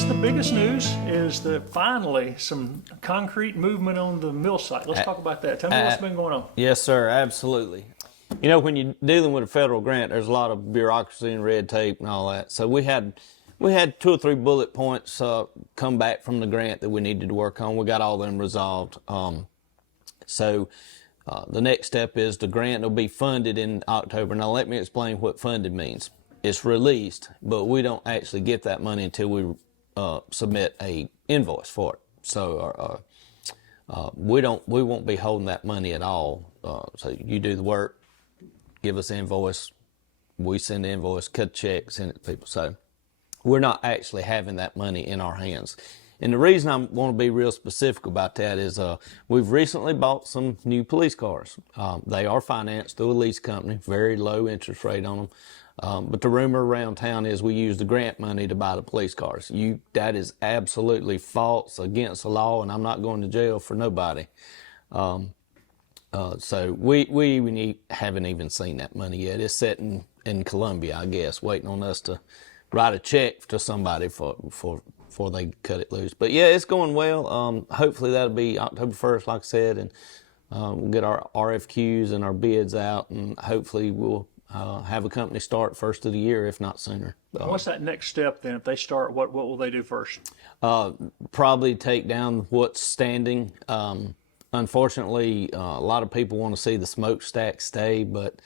guess the biggest news is that finally some concrete movement on the mill site. Let's talk about that. Tell me what's been going on. Yes, sir, absolutely. You know, when you're dealing with a federal grant, there's a lot of bureaucracy and red tape and all that. So we had 2 or 3 bullet points come back from the grant that we needed to work on. We got all them resolved. So the next step is the grant will be funded in October. Now let me explain what funded means. It's released, but we don't actually get that money until we submit a invoice for it. So we won't be holding that money at all. So you do the work, give us an invoice, we send the invoice, cut check, send it to people. So we're not actually having that money in our hands. And the reason I want to be real specific about that is we've recently bought some new police cars. They are financed through a lease company, very low interest rate on them. But the rumor around town is we use the grant money to buy the police cars. That is absolutely false, against the law, and I'm not going to jail for nobody. So we haven't even seen that money yet. It's sitting in Columbia, I guess, waiting on us to write a check to somebody before they cut it loose. But yeah, it's going well. Hopefully that'll be October 1st, like I said, and we'll get our RFQs and our bids out, and hopefully we'll have a company start first of the year, if not sooner. What's that next step then? If they start, what will they do first? Probably take down what's standing. Unfortunately, a lot of people want to see the smokestack stay, but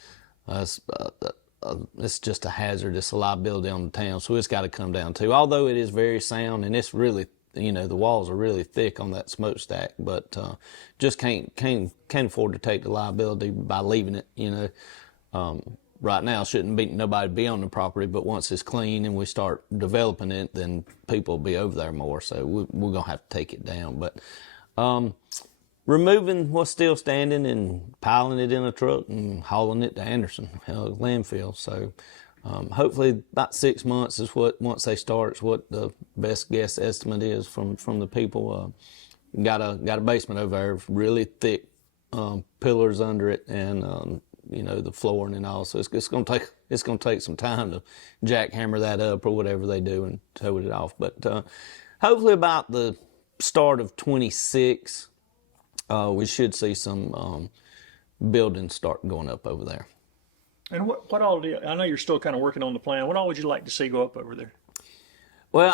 it's just a hazard. It's a liability on the town, so it's got to come down too. Although it is very sound, and it's really, the walls are really thick on that smokestack, but just can't afford to take the liability by leaving it. Right now, shouldn't be nobody be on the property, but once it's clean and we start developing it, then people will be over there more. So we're gonna have to take it down. But removing what's still standing and piling it in a truck and hauling it to Anderson landfill. So hopefully about 6 months is once they start, is what the best guess estimate is from the people. Got a basement over there, really thick pillars under it, and the flooring and all. So it's gonna take some time to jackhammer that up or whatever they do and tow it off. But hopefully about the start of 26, we should see some buildings start going up over there. And what all do I know you're still kind of working on the plan. What all would you like to see go up over there? Well,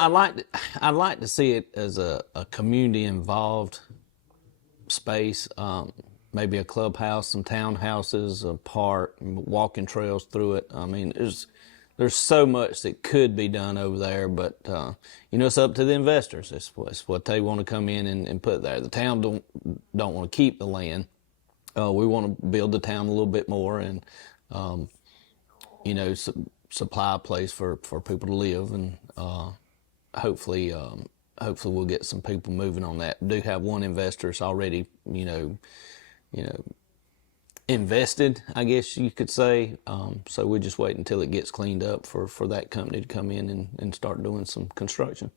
I'd like to see it as a community involved space. Maybe a clubhouse, some townhouses, a park, walking trails through it. I mean, there's so much that could be done over there, but it's up to the investors. It's what they want to come in and put there. The town don't want to keep the land. We want to build the town a little bit more and supply a place for people to live, and hopefully we'll get some people moving on that. We do have one investor that's already invested, I guess you could say. So we just wait until it gets cleaned up for that company to come in and start doing some construction.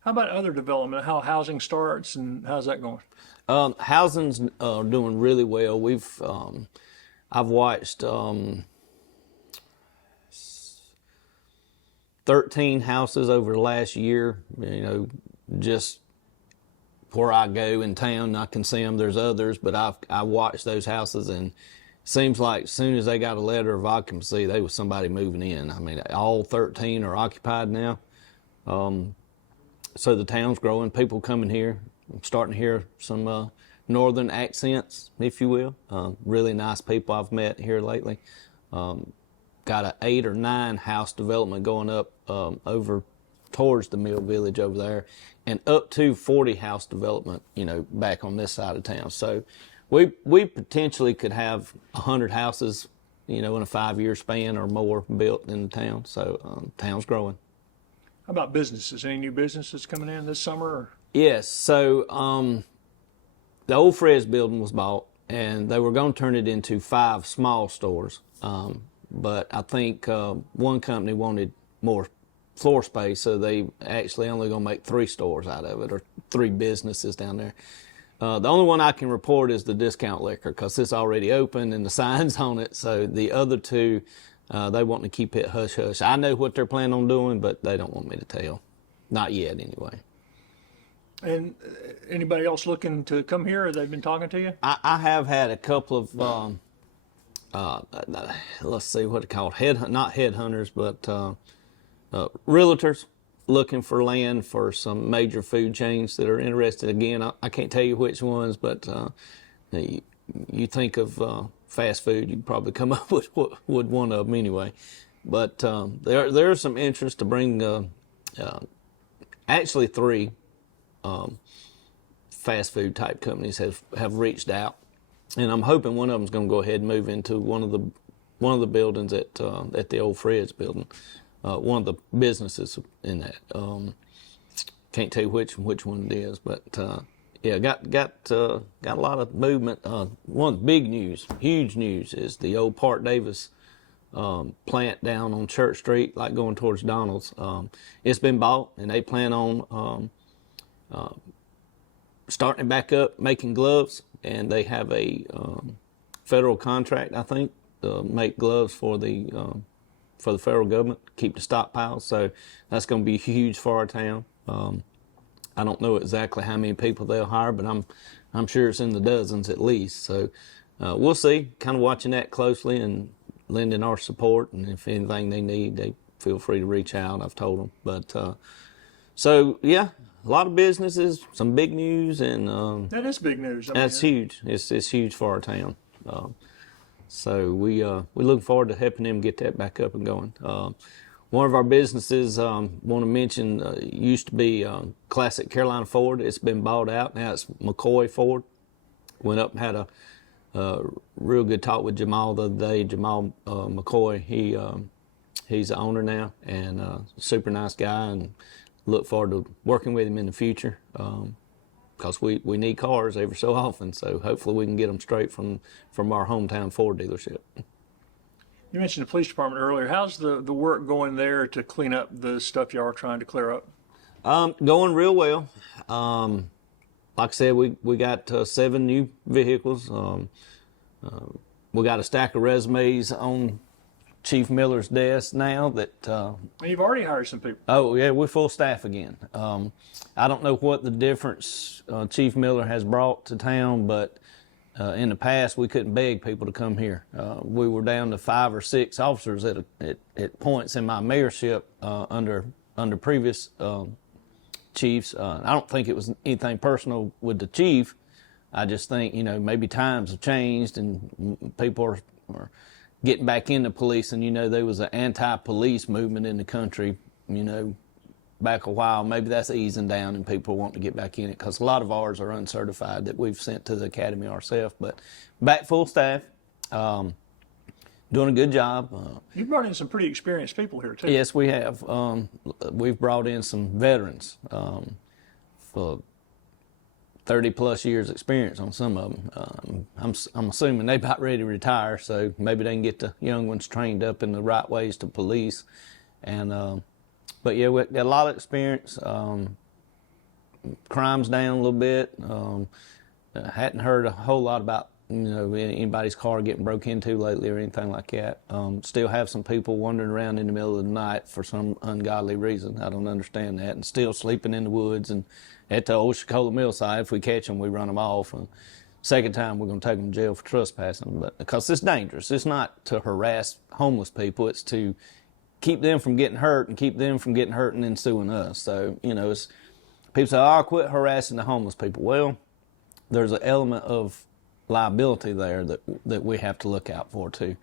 How about other development? How housing starts and how's that going? Housing's doing really well. I've watched 13 houses over the last year, just where I go in town, I can see them. There's others, but I watched those houses, and it seems like as soon as they got a letter of occupancy, there was somebody moving in. I mean, all 13 are occupied now. So the town's growing. People coming here. I'm starting to hear some northern accents, if you will. Really nice people I've met here lately. Got an 8 or 9 house development going up over towards the Mill Village over there, and up to 40 house development, back on this side of town. So we potentially could have 100 houses, in a 5-year span or more built in the town. So town's growing. How about businesses? Any new businesses coming in this summer? Or? Yes. So the old Fred's building was bought, and they were going to turn it into 5 small stores. But I think one company wanted more floor space, so they actually only going to make 3 stores out of it, or 3 businesses down there. The only one I can report is the discount liquor, because it's already open and the sign's on it. So the other 2, they want to keep it hush-hush. I know what they're planning on doing, but they don't want me to tell. Not yet, anyway. And anybody else looking to come here? Or they've been talking to you? I have had a couple of, let's see what they're called, not headhunters, but realtors looking for land for some major food chains that are interested. Again, I can't tell you which ones, but you think of fast food, you probably come up with one of them anyway. But there's some interest to bring, actually 3 fast food type companies have reached out, and I'm hoping one of them's going to go ahead and move into one of the buildings at the old Fred's building, one of the businesses in that. Can't tell you which one it is, but yeah, got a lot of movement. One big news, huge news, is the old Parke Davis plant down on Church Street, like going towards Donald's. It's been bought, and they plan on starting it back up, making gloves, and they have a federal contract, I think, to make gloves for the federal government, keep the stockpiles. So that's going to be huge for our town. I don't know exactly how many people they'll hire, but I'm sure it's in the dozens at least. So we'll see. Kind of watching that closely and lending our support. And if anything they need, they feel free to reach out. I've told them. But so yeah, a lot of businesses, some big news, and That is big news. that's huge. It's huge for our town. So we look forward to helping them get that back up and going. One of our businesses, want to mention, used to be Classic Carolina Ford. It's been bought out. Now it's McCoy Ford. Went up and had a real good talk with Jamal the other day. Jamal McCoy, he's the owner now, and super nice guy, and look forward to working with him in the future, because we need cars every so often. So hopefully we can get them straight from our hometown Ford dealership. You mentioned the police department earlier. How's the work going there to clean up the stuff y'all are trying to clear up? Going real well. Like I said, we got 7 new vehicles. We got a stack of resumes on Chief Miller's desk now that... You've already hired some people. Oh, yeah, we're full staff again. I don't know what the difference Chief Miller has brought to town, but in the past, we couldn't beg people to come here. We were down to 5 or 6 officers at points in my mayorship under previous chiefs. I don't think it was anything personal with the chief. I just think, maybe times have changed and people are getting back into police. And, there was an anti-police movement in the country, back a while. Maybe that's easing down and people want to get back in it, because a lot of ours are uncertified that we've sent to the academy ourselves. But back full staff, doing a good job. You've brought in some pretty experienced people here too. Yes, we have. We've brought in some veterans for 30 plus years experience on some of them. I'm assuming they're about ready to retire, so maybe they can get the young ones trained up in the right ways to police. And but yeah, we got a lot of experience. Crime's down a little bit. Hadn't heard a whole lot about anybody's car getting broke into lately or anything like that. Still have some people wandering around in the middle of the night for some ungodly reason. I don't understand that. And still sleeping in the woods and at the old Chiquola Mill side. If we catch them, we run them off. And second time, we're going to take them to jail for trespassing. But because it's dangerous. It's not to harass homeless people. It's to keep them from getting hurt and keep them from getting hurt and then suing us. So, it's, people say, "Oh, quit harassing the homeless people." Well, there's an element of liability there that we have to look out for too.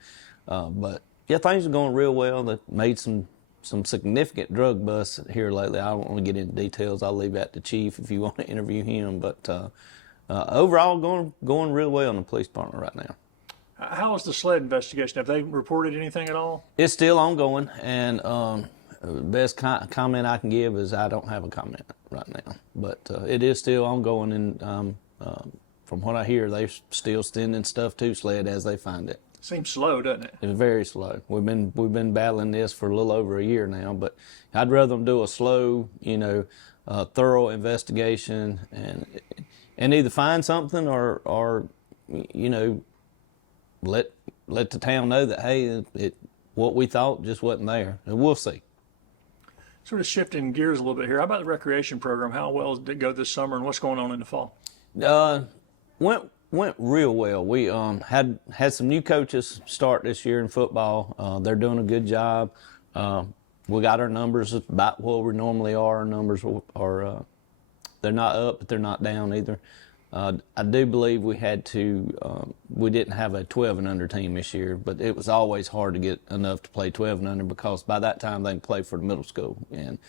But yeah, things are going real well. They've made some significant drug busts here lately. I don't want to get into details. I'll leave that to Chief if you want to interview him. But overall, going real well in the police department right now. How is the sled investigation? Have they reported anything at all? It's still ongoing, and the best comment I can give is I don't have a comment right now. But it is still ongoing, and from what I hear, they're still sending stuff to SLED as they find it. Seems slow, doesn't it? It's very slow. We've been battling this for a little over a year now, but I'd rather them do a slow, thorough investigation and either find something or let the town know that, hey, what we thought just wasn't there, and we'll see. Sort of shifting gears a little bit here. How about the recreation program? How well did it go this summer, and what's going on in the fall? Went real well. We had some new coaches start this year in football. They're doing a good job. We got our numbers about where we normally are. Our numbers are they're not up, but they're not down either. I do believe we didn't have a 12 and under team this year, but it was always hard to get enough to play 12 and under because by that time they can play for the middle school. And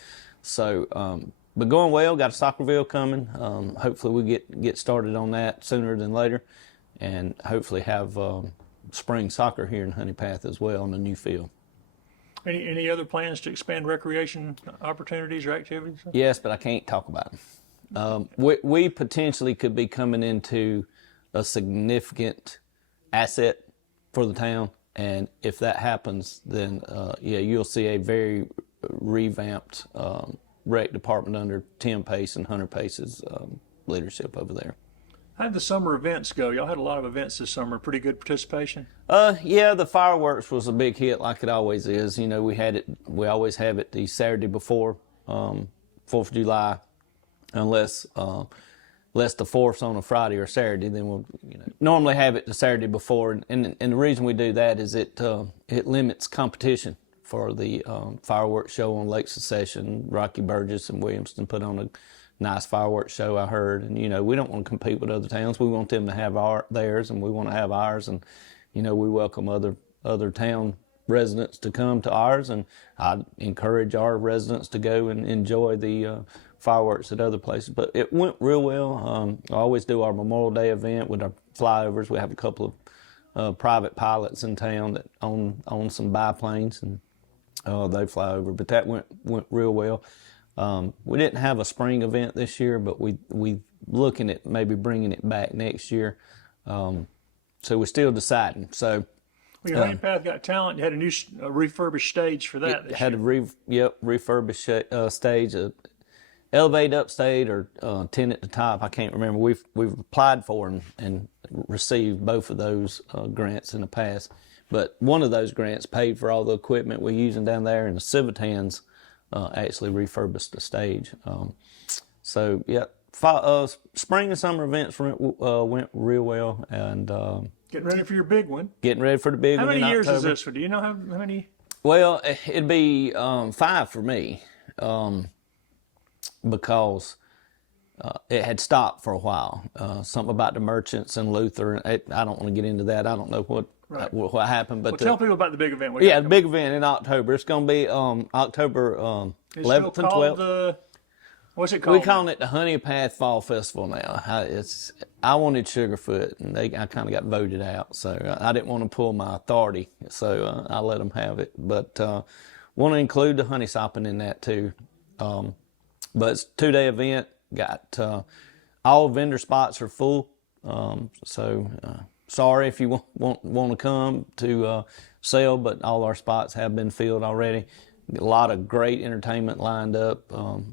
so, but going well, got a Soccerville coming. Hopefully we get started on that sooner than later, and hopefully have spring soccer here in Honea Path as well on the new field. Any other plans to expand recreation opportunities or activities? Yes, but I can't talk about them. We potentially could be coming into a significant asset for the town, and if that happens, then you'll see a very revamped rec department under Tim Pace and Hunter Pace's leadership over there. How did the summer events go? Y'all had a lot of events this summer. Pretty good participation? Yeah, the fireworks was a big hit like it always is. You know, we always have it the Saturday before 4th of July, unless the 4th's on a Friday or Saturday, then we'll normally have it the Saturday before. And the reason we do that is it limits competition for the fireworks show on Lake Secession. Rocky Burgess and Williamston put on a nice fireworks show, I heard. And, we don't want to compete with other towns. We want them to have theirs, and we want to have ours. And, we welcome other town residents to come to ours. And I encourage our residents to go and enjoy the fireworks at other places. But it went real well. I always do our Memorial Day event with our flyovers. We have a couple of private pilots in town that own some biplanes, and they fly over. But that went real well. We didn't have a spring event this year, but we looking at maybe bringing it back next year. So we're still deciding. So, well, your Honea Path got talent. You had a new refurbished stage for that. It had a refurbished stage, elevate upstage or tent at the top. I can't remember. We've applied for and received both of those grants in the past. But one of those grants paid for all the equipment we're using down there, and the Civitans actually refurbished the stage. So yeah, spring and summer events went real well, and getting ready for your big one. Getting ready for the big one. How many years October. is this for? Do you know how many? Well, it'd be 5 for me, because it had stopped for a while. Something about the merchants and Luther. I don't want to get into that. I don't know what happened. But tell people about the big event. The big event in October. It's going to be October 11th and 12th. What's it called? We're calling it the Honea Path Fall Festival now. I wanted Sugarfoot, and I kind of got voted out, so I didn't want to pull my authority, so I let them have it. But want to include the honeysopping in that too. But it's a 2-day event. Got all vendor spots are full, so sorry if you want to come to sell, but all our spots have been filled already. A lot of great entertainment lined up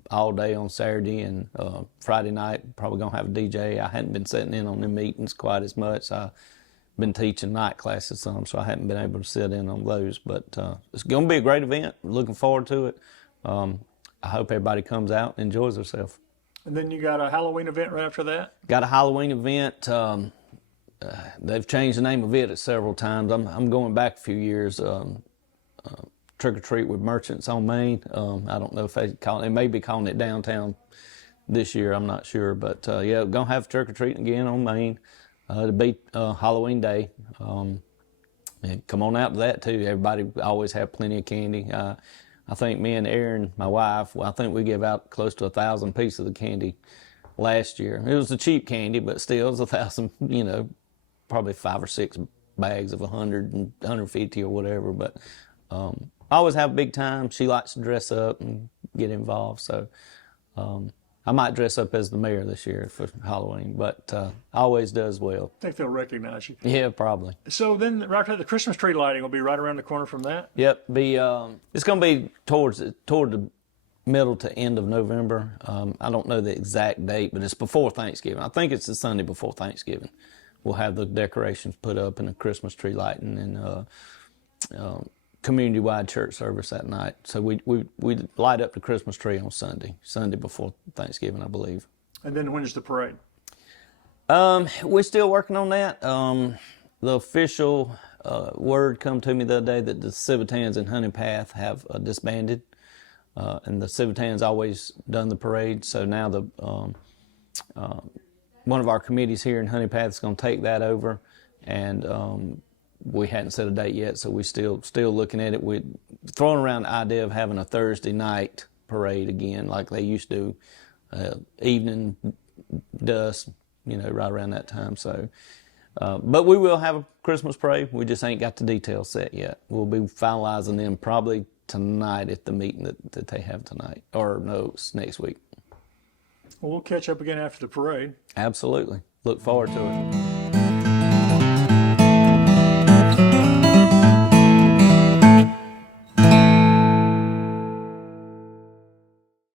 all day on Saturday and Friday night. Probably gonna have a DJ. I hadn't been sitting in on them meetings quite as much. I've been teaching night classes some, so I hadn't been able to sit in on those. But it's gonna be a great event. Looking forward to it. I hope everybody comes out and enjoys themselves. And then you got a Halloween event right after that? Got a Halloween event. They've changed the name of it several times. I'm going back a few years. Trick or Treat with Merchants on Main. I don't know if they may be calling it downtown this year. I'm not sure, but yeah, gonna have trick or treat again on Main. It'll be Halloween Day. And come on out to that too. Everybody always have plenty of candy. I think me and Erin, my wife, I think we give out close to 1,000 pieces of the candy last year. It was a cheap candy, but still it was 1,000. Probably 5 or 6 bags of 100 and 150 or whatever. But I always have a big time. She likes to dress up and get involved. So I might dress up as the mayor this year for Halloween, but always does well. I think they'll recognize you. Yeah, probably. So then right after the Christmas tree lighting will be right around the corner from that? Yep. It's going to be toward the middle to end of November. I don't know the exact date, but it's before Thanksgiving. I think it's the Sunday before Thanksgiving. We'll have the decorations put up and the Christmas tree lighting and community-wide church service that night. So we light up the Christmas tree on Sunday before Thanksgiving, I believe. And then when is the parade? We're still working on that. The official word come to me the other day that the Civitans in Honea Path have disbanded, and the Civitans always done the parade. So now the one of our committees here in Honea Path is going to take that over, and we hadn't set a date yet, so we're still looking at it. We're throwing around the idea of having a Thursday night parade again, like they used to, evening dusk, right around that time. So, but we will have a Christmas parade. We just ain't got the details set yet. We'll be finalizing them probably tonight at the meeting that they have tonight, or no, it's next week. Well, we'll catch up again after the parade. Absolutely. Look forward to it.